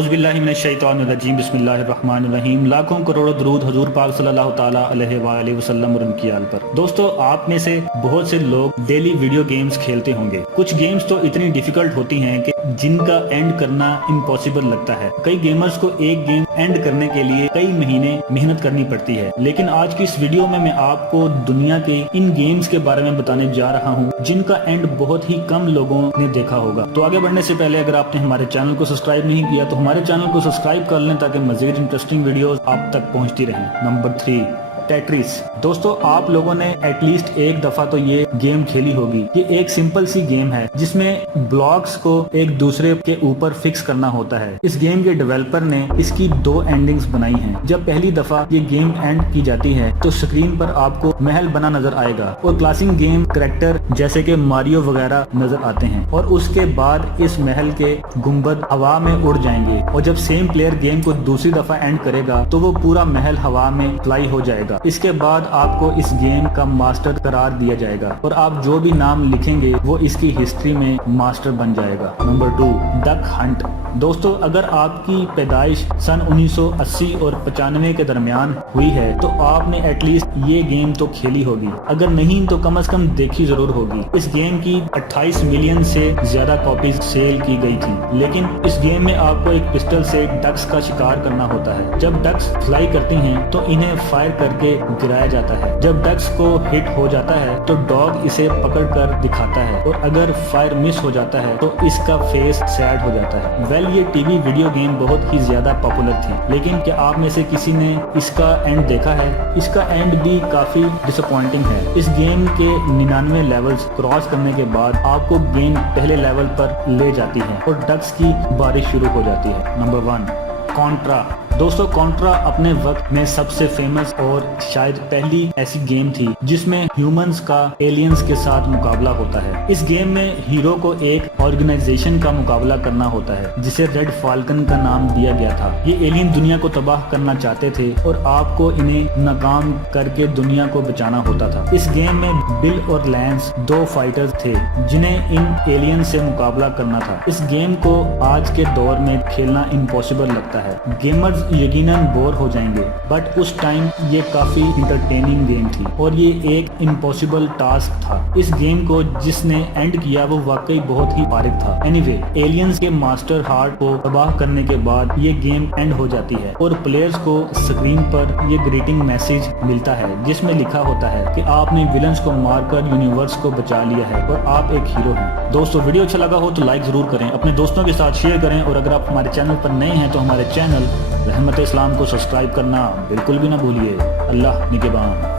اعوذ باللہ من الشیطان الرجیم، بسم اللہ الرحمن الرحیم۔ لاکھوں کروڑوں درود حضور پاک صلی اللہ تعالیٰ علیہ وآلہ وسلم اور ان کی آل پر۔ دوستو، آپ میں سے بہت سے لوگ ڈیلی ویڈیو گیمز کھیلتے ہوں گے۔ کچھ گیمز تو اتنی ڈیفیکلٹ ہوتی ہیں کہ جن کا اینڈ کرنا امپاسبل لگتا ہے۔ کئی گیمرز کو ایک گیم اینڈ کرنے کے لیے کئی مہینے محنت کرنی پڑتی ہے، لیکن آج کی اس ویڈیو میں آپ کو دنیا کے ان گیمز کے بارے میں بتانے جا رہا ہوں جن کا اینڈ بہت ہی کم لوگوں نے دیکھا ہوگا۔ تو آگے بڑھنے سے پہلے اگر آپ نے ہمارے چینل کو سبسکرائب نہیں کیا تو ہمارے چینل کو سبسکرائب کر لیں تاکہ مزید انٹرسٹنگ ویڈیوز آپ تک پہنچتی رہیں۔ نمبر 3، ٹیٹرس۔ دوستو، آپ لوگوں نے ایٹ لیسٹ ایک دفعہ تو یہ گیم کھیلی ہوگی۔ یہ ایک سمپل سی گیم ہے جس میں بلاکس کو ایک دوسرے کے اوپر فکس کرنا ہوتا ہے۔ اس گیم کے ڈیولپر نے اس کی 2 اینڈنگز بنائی ہیں۔ جب پہلی دفعہ یہ گیم اینڈ کی جاتی ہے تو سکرین پر آپ کو محل بنا نظر آئے گا اور کلاسنگ گیم کریکٹر جیسے کہ ماریو وغیرہ نظر آتے ہیں، اور اس کے بعد اس محل کے گنبد ہوا میں اڑ جائیں گے، اور جب سیم پلیئر گیم کو دوسری دفعہ اینڈ کرے گا تو وہ پورا محل ہوا میں فلائی ہو جائے گا۔ اس کے بعد آپ کو اس گیم کا ماسٹر قرار دیا جائے گا، اور آپ جو بھی نام لکھیں گے وہ اس کی ہسٹری میں ماسٹر بن جائے گا۔ Number 2، ڈک hint. دوستو، اگر آپ کی پیدائش سن 1980 اور 95 کے درمیان ہوئی ہے تو آپ نے ایٹ لیسٹ یہ گیم تو کھیلی ہوگی، اگر نہیں تو کم از کم دیکھی ضرور ہوگی۔ اس گیم کی 28 ملین سے زیادہ کاپیز سیل کی گئی تھی، لیکن اس گیم میں آپ کو ایک پسٹل سے ڈکس کا شکار کرنا ہوتا ہے۔ جب ڈکس فلائی کرتی ہیں تو انہیں فائر کر کے گرایا جاتا ہے۔ جب ڈکس کو ہٹ ہو جاتا ہے تو ڈاگ اسے پکڑ کر دکھاتا ہے، اور اگر فائر مس ہو جاتا ہے تو اس کا فیس سیڈ ہو جاتا ہے۔ یہ ٹی وی ویڈیو گیم بہت ہی زیادہ پاپولر تھی، لیکن کیا آپ میں سے کسی نے اس کا اینڈ دیکھا ہے؟ اس کا اینڈ بھی کافی ڈس اپوائنٹنگ ہے۔ اس گیم کے 99 لیولز کراس کرنے کے بعد آپ کو گیم پہلے لیول پر لے جاتی ہے اور ڈکس کی بارش شروع ہو جاتی ہے۔ Number 1، contra. دوستو، کانٹرا اپنے وقت میں سب سے فیمس اور شاید پہلی ایسی گیم تھی جس میں ہیومنز کا ایلینز کے ساتھ مقابلہ ہوتا ہے۔ اس گیم میں ہیرو کو ایک آرگنائزیشن کا مقابلہ کرنا ہوتا ہے جسے ریڈ فالکن کا نام دیا گیا تھا۔ یہ ایلین دنیا کو تباہ کرنا چاہتے تھے اور آپ کو انہیں ناکام کر کے دنیا کو بچانا ہوتا تھا۔ اس گیم میں بل اور لینس 2 فائٹرز تھے جنہیں ان ایلین سے مقابلہ کرنا تھا۔ اس گیم کو آج کے دور میں کھیلنا امپاسبل لگتا ہے۔ گیمرز یقیناً بور ہو جائیں گے، بٹ اس ٹائم یہ کافی انٹرٹیننگ گیم تھی اور یہ ایک امپاسبل ٹاسک تھا۔ اس گیم کو جس نے اینڈ کیا وہ واقعی بہت ہی فارغ تھا۔ اینی وے، ایلینز کے ماسٹر ہارٹ کو تباہ کرنے کے بعد یہ گیم اینڈ ہو جاتی ہے اور پلیئرز کو اسکرین پر یہ گریٹنگ میسج ملتا ہے جس میں لکھا ہوتا ہے کہ آپ نے ولنز کو مار کر یونیورس کو بچا لیا ہے اور آپ ایک ہیرو ہیں۔ دوستو، ویڈیو اچھا لگا ہو تو لائک ضرور کریں، اپنے دوستوں کے ساتھ شیئر کریں، اور اگر آپ ہمارے چینل پر نئے ہیں تو ہمارے چینل رحمت اسلام کو سبسکرائب کرنا بالکل بھی نہ بھولیے۔ اللہ نگہبان۔